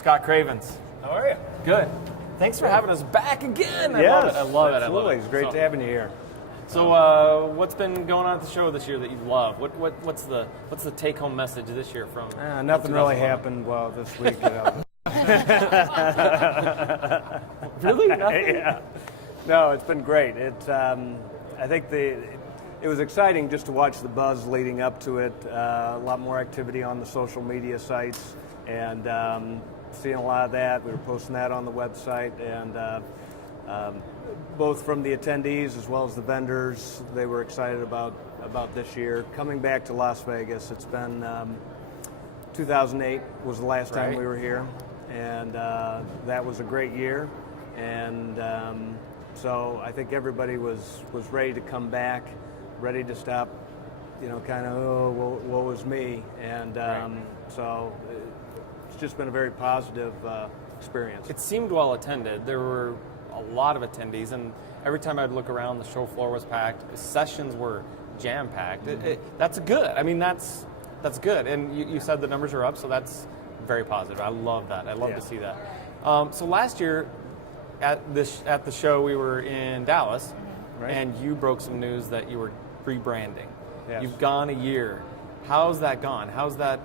Scott Cravens. How are you? Good. Thanks for having us back again. Yes, I love it. absolutely. It's great to having you here. So, what's been going on at the show this year that you love? What's the take-home message this year from? Nothing really happened this week. Really? Nothing? Yeah. No, it's been great. I think it was exciting just to watch the buzz leading up to it. A lot more activity on the social media sites, and seeing a lot of that. We were posting that on the website, and both from the attendees as well as the vendors, they were excited about this year. Coming back to Las Vegas, it's been 2008 was the last time we were here, and that was a great year. And so I think everybody was ready to come back, ready to stop, kind of, what was me. And so it's just been a very positive experience. It seemed well attended. There were a lot of attendees, and every time I'd look around, the show floor was packed. Sessions were jam-packed. That's good. I mean, that's good. And you said the numbers are up, so that's very positive. I love that. I love to see that. So last year at the show, we were in Dallas, and you broke some news that you were rebranding. Yes. You've gone a year. How's that gone? How's that?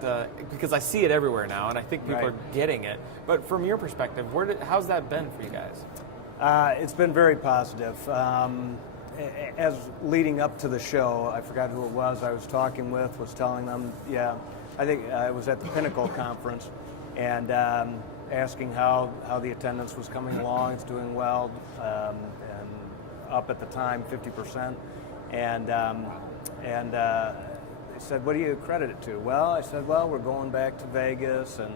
Because I see it everywhere now, and I think people are getting it. But from your perspective, how's that been for you guys? It's been very positive. As leading up to the show, I forgot who it was I was talking with, was telling them, I think I was at the Pinnacle conference, and asking how the attendance was coming along. It's doing well, and up at the time 50%. And they said, what do you credit it to? Well, I said, we're going back to Vegas, and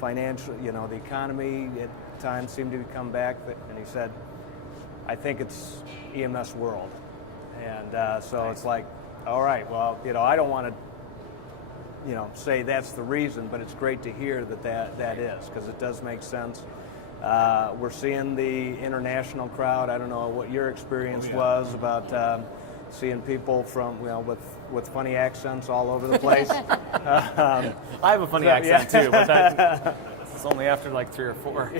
financial, the economy at times seemed to come back. And he said, I think it's EMS World. And so it's like, all right, well, I don't want to, say that's the reason, but it's great to hear that is, because it does make sense. We're seeing the international crowd. I don't know what your experience was about seeing people from, with funny accents all over the place. I have a funny accent too, but it's only after like 3 or 4.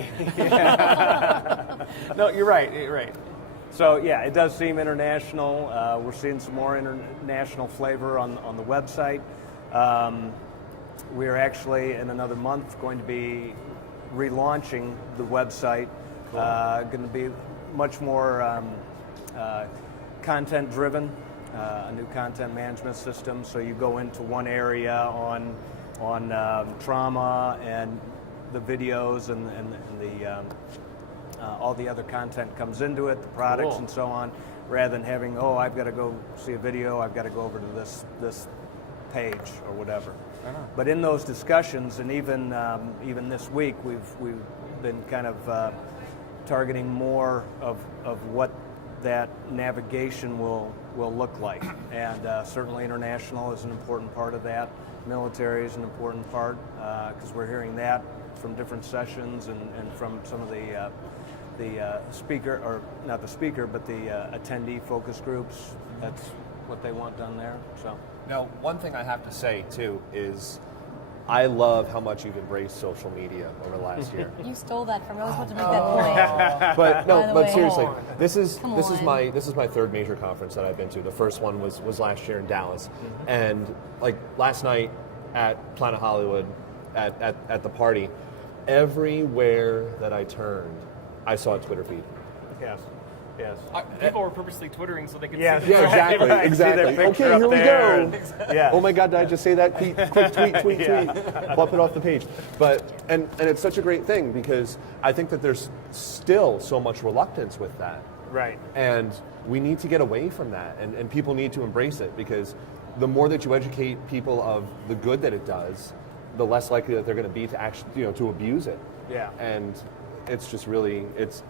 No, you're right. So it does seem international. We're seeing some more international flavor on the website. We are actually in another month going to be relaunching the website. Going to be much more content driven, a new content management system. So you go into one area on trauma and the videos and the all the other content comes into it, the products and so on, rather than having, I've got to go see a video, I've got to go over to this page or whatever. But in those discussions, and even this week, we've been kind of targeting more of what that navigation will look like. And certainly international is an important part of that. Military is an important part, because we're hearing that from different sessions and from some of the speaker, or not the speaker, but the attendee focus groups. That's what they want done there. So now, one thing I have to say too is I love how much you've embraced social media over the last year. You stole that from me. I was about to make that point. But seriously, this is my third major conference that I've been to. The first one was last year in Dallas, and like last night at Planet Hollywood at the party, everywhere that I turned, I saw a Twitter feed. Yes. People were purposely Twittering so they could see Yeah, exactly. Okay, here we go. Yeah. Oh my God, did I just say that? Quick tweet. Bump it off the page. But and it's such a great thing, because I think that there's still so much reluctance with that. Right. And we need to get away from that, and people need to embrace it, because the more that you educate people of the good that it does, the less likely that they're going to be to actually, to abuse it. Yeah. And it's just really, it's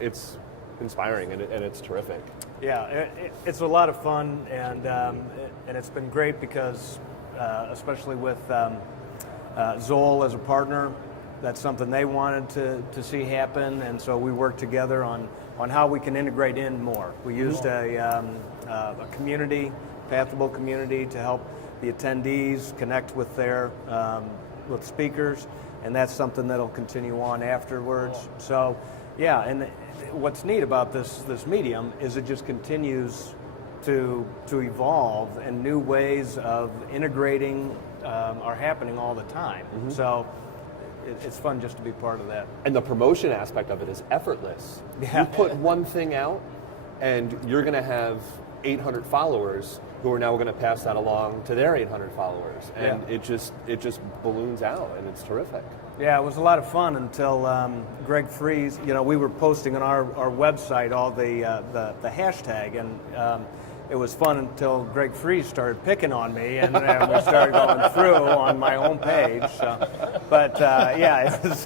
inspiring, and it's terrific. Yeah, it's a lot of fun, and it's been great because, especially with Zoll as a partner, that's something they wanted to see happen, and so we worked together on how we can integrate in more. We used a community, Pathable community, to help the attendees connect with their with speakers. and that's something that'll continue on afterwards. Cool. So, yeah, and what's neat about this medium is it just continues to evolve, and new ways of integrating are happening all the time. Mm-hmm. So it's fun just to be part of that. And the promotion aspect of it is effortless. Yeah. You put one thing out, and you're going to have 800 followers who are now going to pass that along to their 800 followers, and it just balloons out, and it's terrific. Yeah, it was a lot of fun until Greg Freeze. We were posting on our website all the hashtag, and it was fun until Greg Freeze started picking on me, and we started going through on my own page. So, but yeah, it was.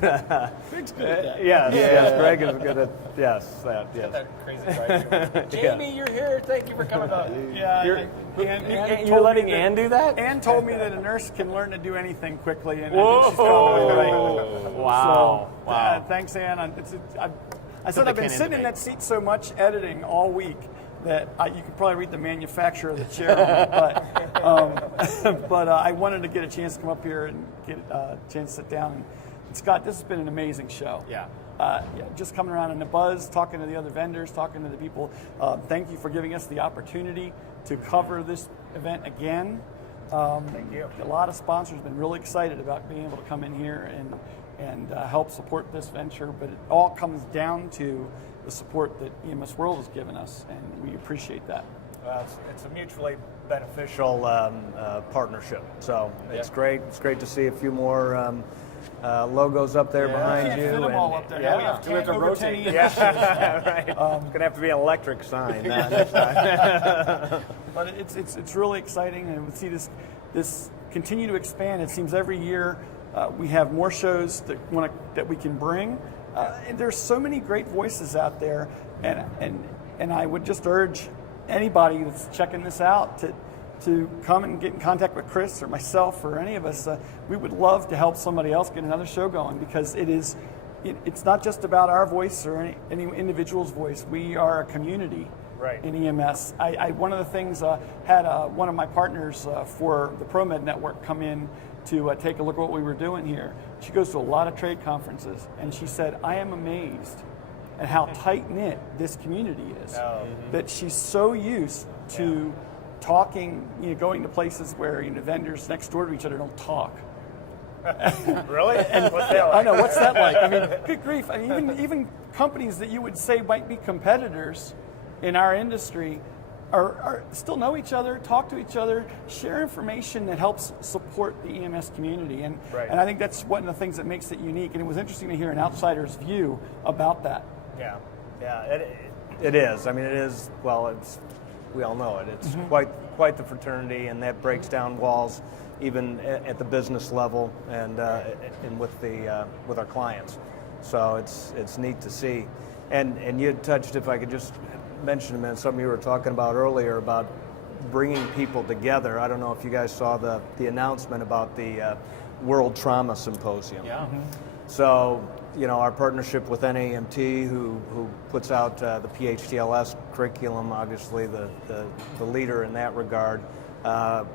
Greg's good at that. Yes, Greg is good at yes. That crazy right. Jamie, you're here. Thank you for coming on. Yeah, you're letting Ann do that? Ann told me that a nurse can learn to do anything quickly, and Whoa! I think she's probably right. Wow! So, Wow! Thanks, Ann. I said I've been sitting in that seat so much editing all week that you could probably read the manufacturer of the chair, but I wanted to get a chance to come up here and get a chance to sit down. And Scott, this has been an amazing show. Yeah. Just coming around in the buzz, talking to the other vendors, talking to the people. Thank you for giving us the opportunity to cover this event again. Thank you. A lot of sponsors have been really excited about being able to come in here and help support this venture, but it all comes down to the support that EMS World has given us, and we appreciate that. It's a mutually beneficial partnership, so it's great. It's great to see a few more logos up there behind Can't you. fit them all up there. Yeah, We have we have to 10 over 10 rotate. inches. Yeah, right. It's going to have to be an electric sign next time. But it's really exciting, and we see this continue to expand. It seems every year we have more shows that we can bring. And there's so many great voices out there, and I would just urge anybody that's checking this out to come and get in contact with Chris or myself or any of us. We would love to help somebody else get another show going, because it's not just about our voice or any individual's voice. We are a community. Right. In EMS. One of the things, had one of my partners for the ProMed Network come in to take a look at what we were doing here. She goes to a lot of trade conferences, and she said, I am amazed at how tight-knit this community is. That she's so used to talking, going to places where vendors next door to each other don't talk. Really? And what's that like? I know, what's that like? I mean, good grief. I mean, even companies that you would say might be competitors in our industry are still know each other, talk to each other, share information that helps support the EMS community. And I think that's one of the things that makes it unique. And it was interesting to hear an outsider's view about that. Yeah, it is. I mean, it is, well, we all know it. It's quite the fraternity, and that breaks down walls even at the business level and with our clients. So it's neat to see. And you had touched, if I could just mention a minute, something you were talking about earlier about bringing people together. I don't know if you guys saw the announcement about the World Trauma Symposium. Yeah. So, our partnership with NAMT, who puts out the PHTLS curriculum, obviously the leader in that regard. That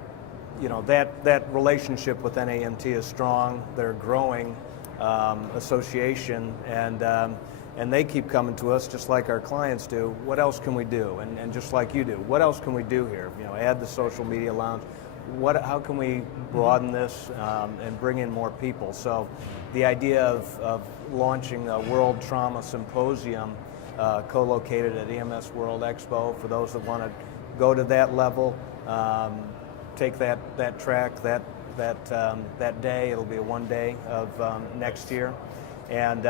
relationship with NAMT is strong. They're a growing association, and they keep coming to us just like our clients do. What else can we do? And just like you do, what else can we do here? Add the social media lounge. How can we broaden this and bring in more people? So the idea of launching a World Trauma Symposium co-located at EMS World Expo, for those that want to go to that level, take that track that day. It'll be a one day of next year. And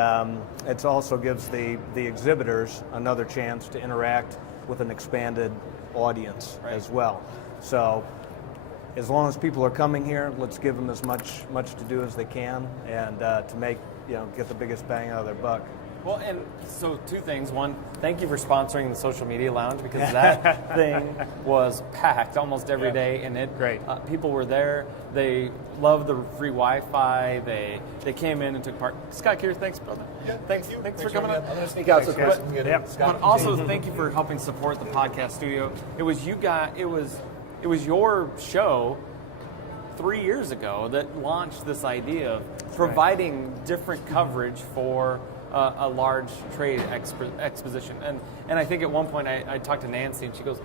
it also gives the exhibitors another chance to interact with an expanded audience as well. So as long as people are coming here, let's give them as much to do as they can, and to make get the biggest bang out of their buck. Well, and so two things. One, thank you for sponsoring the Social Media Lounge, because that thing was packed almost every day, and Great. People were there. They loved the free Wi-Fi. They came in and took part. Scott here, thanks, brother. Yeah, thanks for coming on. I'm going to sneak out so Chris can get in. But also, thank you for helping support the podcast studio. It was you guys. It was your show 3 years ago that launched this idea of providing different coverage for a large trade exposition. And I think at one point I talked to Nancy and she goes,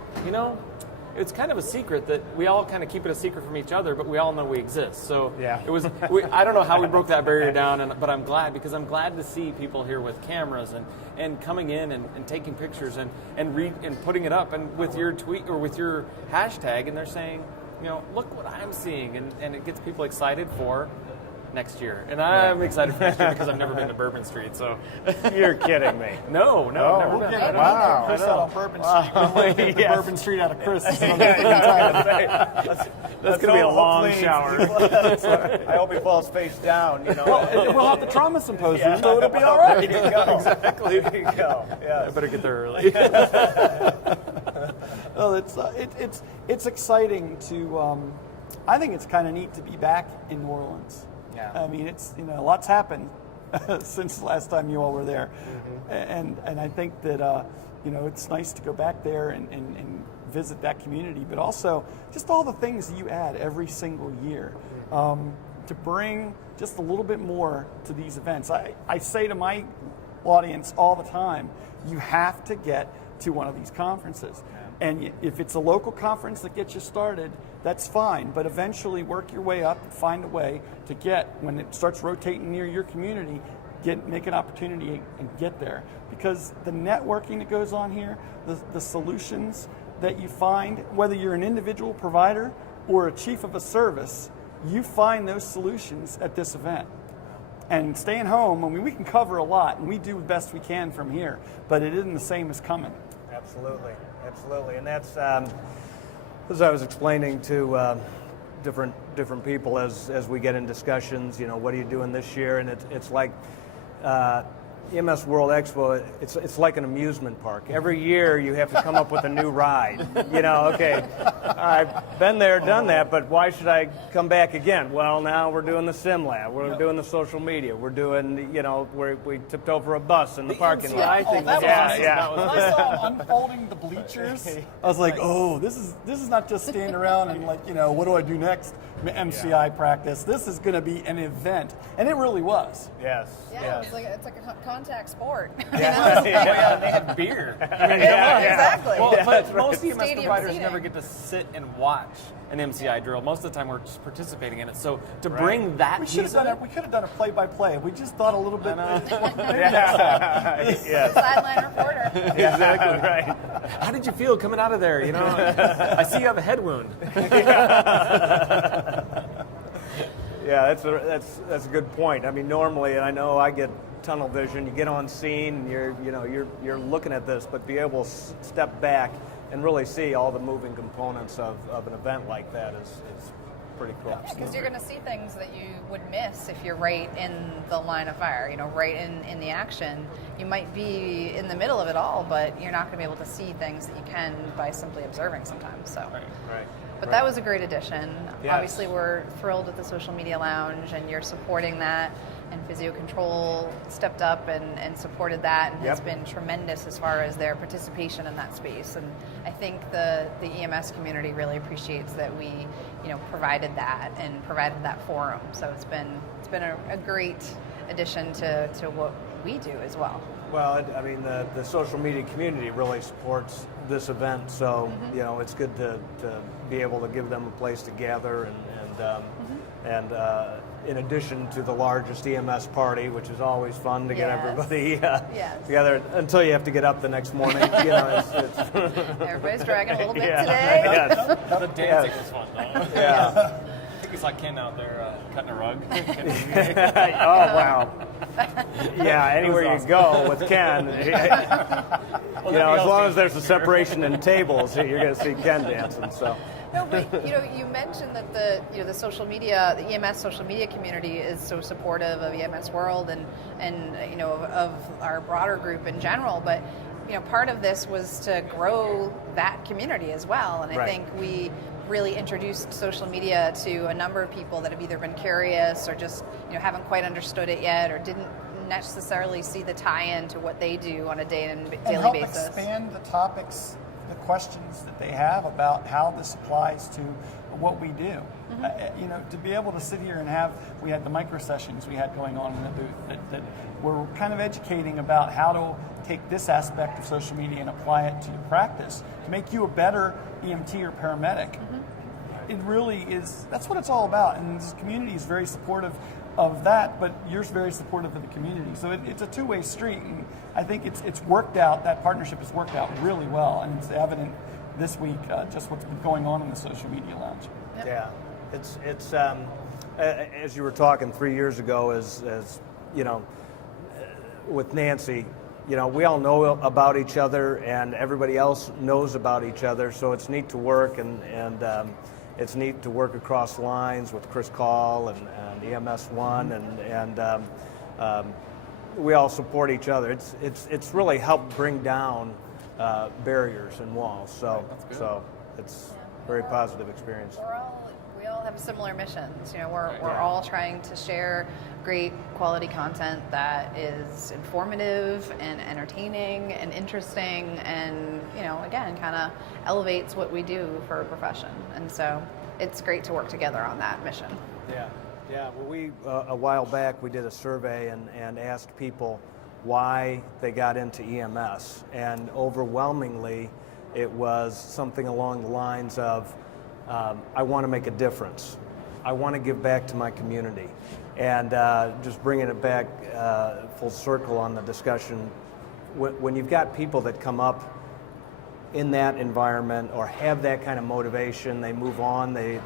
it's kind of a secret that we all kind of keep it a secret from each other, but we all know we exist. So it was. I don't know how we broke that barrier down, but I'm glad, because I'm glad to see people here with cameras and coming in and taking pictures and putting it up and with your tweet or with your hashtag, and they're saying, look what I'm seeing, and it gets people excited for next year. And I'm excited for next year because I've never been to Bourbon Street. So You're kidding me. no, never been. Wow. Chris out on Bourbon Street. Yes. Bourbon Street out of Chris. That's going to be a long shower. I hope he falls face down. We'll have the trauma symposium, so it'll be all right. There you go. Exactly. There you go. I Yes. better get there early. Well, it's exciting to. I think it's kind of neat to be back in New Orleans. Yeah. I mean, it's lots happened since the last time you all were there, and I think that it's nice to go back there and visit that community, but also just all the things that you add every single year to bring just a little bit more to these events. I say to my audience all the time, you have to get to one of these conferences. And if it's a local conference that gets you started, that's fine. But eventually work your way up and find a way to get, when it starts rotating near your community, make an opportunity and get there. Because the networking that goes on here, the solutions that you find, whether you're an individual provider or a chief of a service, you find those solutions at this event. And staying home, I mean, we can cover a lot, and we do the best we can from here, but it isn't the same as coming. Absolutely, and that's as I was explaining to different people as we get in discussions. What are you doing this year? And it's like EMS World Expo. It's like an amusement park. Every year you have to come up with a new ride. Okay, I've been there, done that, but why should I come back again? Well, now we're doing the sim lab. We're doing the social media. We're doing we tipped over a bus in the parking lot. I think that was awesome. Yeah. When I saw them unfolding the bleachers, I was like, oh, this is not just standing around and what do I do next? MCI practice. This is going to be an event, and it really was. Yes. Yeah, Yes. it's like a contact sport. Yeah. They had beer. Exactly. Well, Yeah, but that's right. most EMS Stadium providers seating. never get to sit and watch an MCI drill. Most of the time, we're just participating in it. So to Right. bring that We should have piece done of it. We could have done a play-by-play. We just thought a little bit. Yes. Sideline reporter. Exactly right. how did you feel coming out of there? I see you have a head wound. Yeah, that's a good point. I mean, normally, and I know I get tunnel vision. You get on scene, and you're looking at this, but be able to step back and really see all the moving components of an event like that is pretty cool. Because you're going to see things that you would miss if you're right in the line of fire, right in the action. You might be in the middle of it all, but you're not going to be able to see things that you can by simply observing sometimes. So. Right. But that was a great addition. Yes. Obviously, we're thrilled with the Social Media Lounge, and you're supporting that. And Physio Control stepped up and supported that, and has been tremendous as far as their participation in that space. And I think the EMS community really appreciates that we, provided that and provided that forum. So it's been a great addition to what we do as well. Well, I mean, the social media community really supports this event, so it's good to be able to give them a place to gather and in addition to the largest EMS party, which is always fun to get everybody together until you have to get up the next morning. It's Everybody's dragging a little bit Yeah. today. Yes. The dancing was fun, though. Yeah. I think we saw Ken out there cutting a rug. Oh, wow. Yeah, anywhere you go with Ken, as long as there's a separation in tables, you're going to see Ken dancing. So. No, but you mentioned that the social media, the EMS social media community is so supportive of EMS World and of our broader group in general. But part of this was to grow that community as well. And I think we really introduced social media to a number of people that have either been curious or just haven't quite understood it yet or didn't necessarily see the tie-in to what they do on a daily help basis. Expand the topics the questions that they have about how this applies to what we do. To be able to sit here and we had the micro sessions we had going on in the booth that were kind of educating about how to take this aspect of social media and apply it to your practice to make you a better EMT or paramedic. It really is, that's what it's all about. And this community is very supportive of that, but you're very supportive of the community. So it's a two-way street, and I think it's worked out, that partnership has worked out really well, and it's evident this week, just what's been going on in the social media lounge. Yeah, it's as you were talking 3 years ago, as with Nancy, we all know about each other, and everybody else knows about each other. So it's neat to work, and it's neat to work across lines with Chris Call and EMS One, and we all support each other. It's really helped bring down barriers and walls. So it's a very positive experience. We all have similar missions. We're all trying to share great quality content that is informative and entertaining and interesting, and again, kind of elevates what we do for a profession. And so it's great to work together on that mission. Yeah. Well, we a while back we did a survey and asked people why they got into EMS, and overwhelmingly it was something along the lines of I want to make a difference. I want to give back to my community. And just bringing it back full circle on the discussion, when you've got people that come up in that environment or have that kind of motivation, they move on, they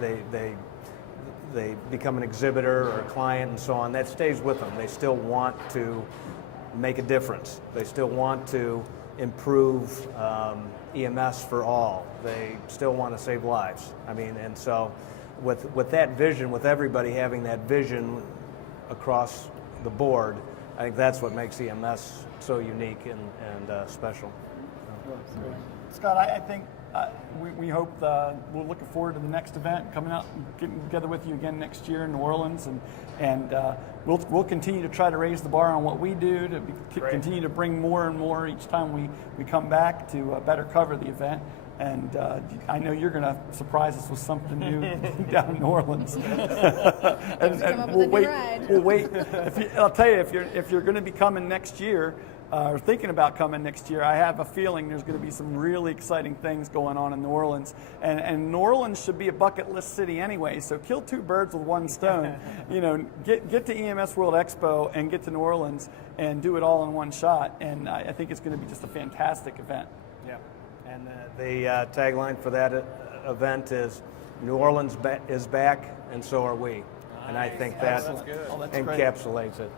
become an exhibitor or a client and so on, that stays with them. They still want to make a difference. They still want to improve EMS for all. They still want to save lives. And so with that vision, with everybody having that vision across the board, I think that's what makes EMS so unique and special. Scott, I think we hope we're looking forward to the next event, coming out and getting together with you again next year in New Orleans, and we'll continue to try to raise the bar on what we do, to continue to bring more and more each time we come back to better cover the event. And I know you're going to surprise us with something new down in New Orleans. and we'll wait. I'll tell you, if you're going to be coming next year, or thinking about coming next year, I have a feeling there's going to be some really exciting things going on in New Orleans. And New Orleans should be a bucket list city anyway, so kill two birds with one stone. Get to EMS World Expo and get to New Orleans and do it all in one shot. And I think it's going to be just a fantastic event. Yeah. And the tagline for that event is New Orleans is back, and so are we. And I think that encapsulates it.